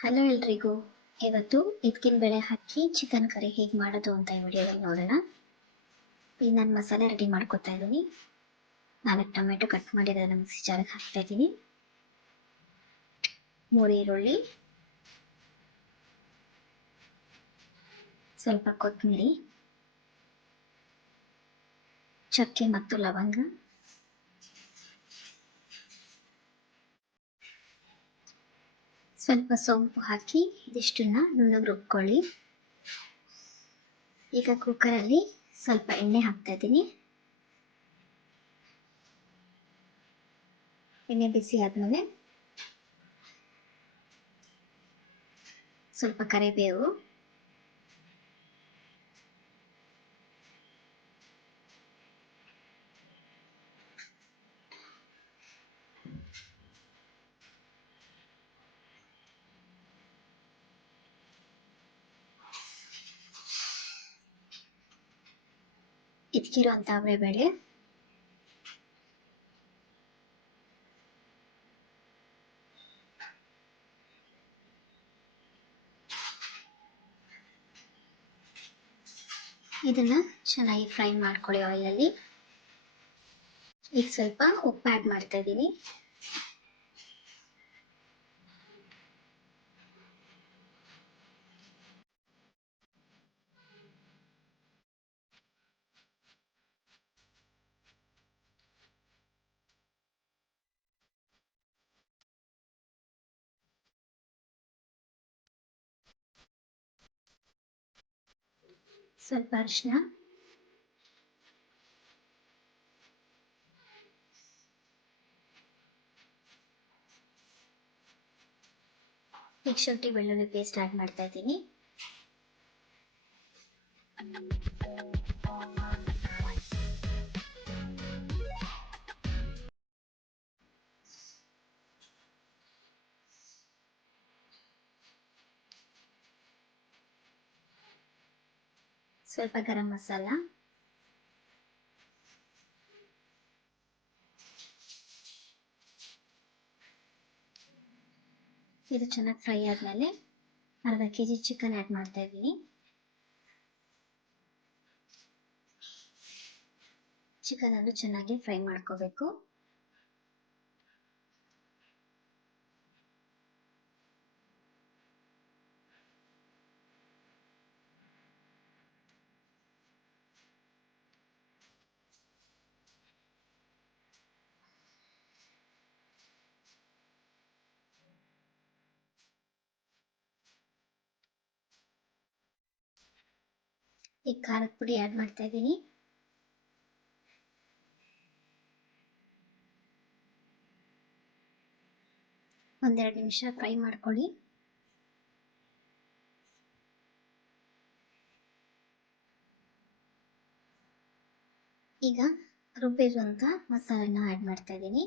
Hello ಎಲ್ರಿಗೂ. ಇವತ್ತು ಇದಕ್ಕಿನ ಬೇಳೆ ಹಾಕಿ ಚಿಕನ್ ಕರಿ ಹೇಗೆ ಮಾಡೋದು ಅಂತ ಈ ವಿಡಿಯೋದಲ್ಲಿ ನೋಡೋಣ. ಈಗ ನಾನು ಮಸಾಲೆ ರೆಡಿ ಮಾಡ್ಕೊತಾ ಇದ್ದೀನಿ. 4 ಟೊಮೆಟೊ ಕಟ್ ಮಾಡಿರೋದನ್ನ ಮಿಕ್ಸಿ ಜಾರಿಗೆ ಹಾಕ್ತಾ ಇದ್ದೀನಿ. 3 ಈರುಳ್ಳಿ, ಸ್ವಲ್ಪ ಕೊತ್ತಂಬರಿ, ಚಕ್ಕೆ ಮತ್ತು ಲವಂಗ, ಸ್ವಲ್ಪ ಸೋಂಪು ಹಾಕಿ ಇದಿಷ್ಟನ್ನ ನುಣ್ಣಗೆ ರುಬ್ಕೊಳ್ಳಿ. ಈಗ ಕುಕ್ಕರಲ್ಲಿ ಸ್ವಲ್ಪ ಎಣ್ಣೆ ಹಾಕ್ತಾ ಇದ್ದೀನಿ. ಎಣ್ಣೆ ಬಿಸಿ ಆದಮೇಲೆ ಸ್ವಲ್ಪ ಕರಿಬೇವು, ಇದ್ಕಿರುವಂಥ ಬೇಳೆ, ಇದನ್ನ ಚೆನ್ನಾಗಿ ಫ್ರೈ ಮಾಡ್ಕೊಳ್ಳಿ ಆಯಿಲಲ್ಲಿ. ಈಗ ಸ್ವಲ್ಪ ಉಪ್ಪು ಆ್ಯಡ್ ಮಾಡ್ತಾ ಇದ್ದೀನಿ. ಸ್ವಲ್ಪ ಅರಿಶಿನ, ಈಗ ಶುಂಠಿ ಬೆಳ್ಳುಳ್ಳಿ ಪೇಸ್ಟ್ ಆ್ಯಡ್ ಮಾಡ್ತಾ ಇದ್ದೀನಿ. ಸ್ವಲ್ಪ ಗರಂ ಮಸಾಲ, ಇದು ಚೆನ್ನಾಗಿ ಫ್ರೈ ಆದಮೇಲೆ ಅರ್ಧ ಕೆಜಿ ಚಿಕನ್ ಆ್ಯಡ್ ಮಾಡ್ತಾ ಇದ್ದೀನಿ. ಚಿಕನ್ ಅನ್ನು ಚೆನ್ನಾಗಿ ಫ್ರೈ ಮಾಡ್ಕೋಬೇಕು. ಈಗ ಖಾರದ ಪುಡಿ ಆ್ಯಡ್ ಮಾಡ್ತಾ ಇದ್ದೀನಿ. ಒಂದೆರಡು ನಿಮಿಷ ಫ್ರೈ ಮಾಡ್ಕೊಳ್ಳಿ. ಈಗ ರುಬ್ಬಿರುವಂಥ ಮಸಾಲೆನ ಆ್ಯಡ್ ಮಾಡ್ತಾ ಇದ್ದೀನಿ.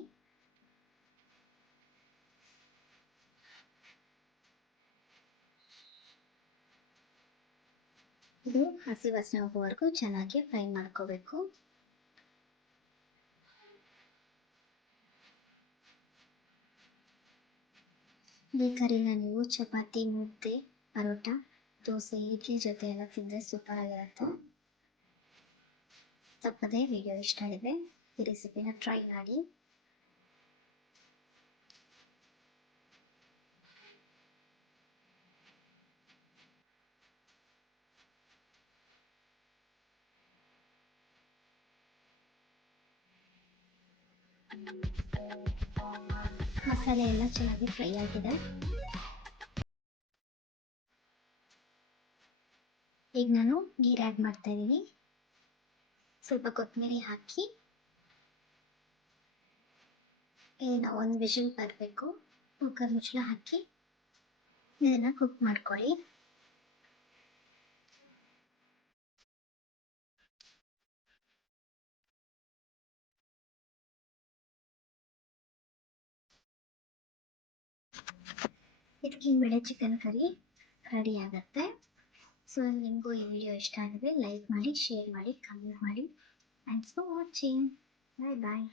ಇದು ಹಸಿ ವಾಸನೆ ಹೋಗುವವರೆಗೂ ಚೆನ್ನಾಗಿ ಫ್ರೈ ಮಾಡ್ಕೋಬೇಕು. ಈ ಕರಿನ ನೀವು ಚಪಾತಿ, ಮುದ್ದೆ, ಪರೋಟ, ದೋಸೆ, ಇಡ್ಲಿ ಜೊತೆ ಎಲ್ಲ ತಿಂದರೆ ಸೂಪರ್ ಆಗಿರುತ್ತೆ. ತಪ್ಪದೆ ವಿಡಿಯೋ ಇಷ್ಟ ಆಗಿದೆ ಈ ರೆಸಿಪಿನ ಟ್ರೈ ಮಾಡಿ. ಮಸಾಲೆ ಎಲ್ಲ ಚೆನ್ನಾಗಿ ಫ್ರೈ ಆಗಿದೆ. ಈಗ ನಾನು ನೀರು ಆ್ಯಡ್ ಮಾಡ್ತಾ ಇದ್ದೀನಿ. ಸ್ವಲ್ಪ ಕೊತ್ತಂಬರಿ ಹಾಕಿ ಇದನ್ನ ಒಂದು ವಿಷಲ್ ಬರಬೇಕು. ಕುಕ್ಕರ್ ಮುಚ್ಚಳ ಹಾಕಿ ಇದನ್ನ ಕುಕ್ ಮಾಡ್ಕೊಳ್ಳಿ. ಇದಕ್ಕಿನ ಬೇಳೆ ಚಿಕನ್ ಕರಿ ರೆಡಿ ಆಗುತ್ತೆ. ಸೊ ನಿಮಗೂ ಈ ವಿಡಿಯೋ ಇಷ್ಟ ಆಗಿದೆ ಲೈಕ್ ಮಾಡಿ, ಶೇರ್ ಮಾಡಿ, ಕಮೆಂಟ್ ಮಾಡಿ. Thanks for watching. Bye bye.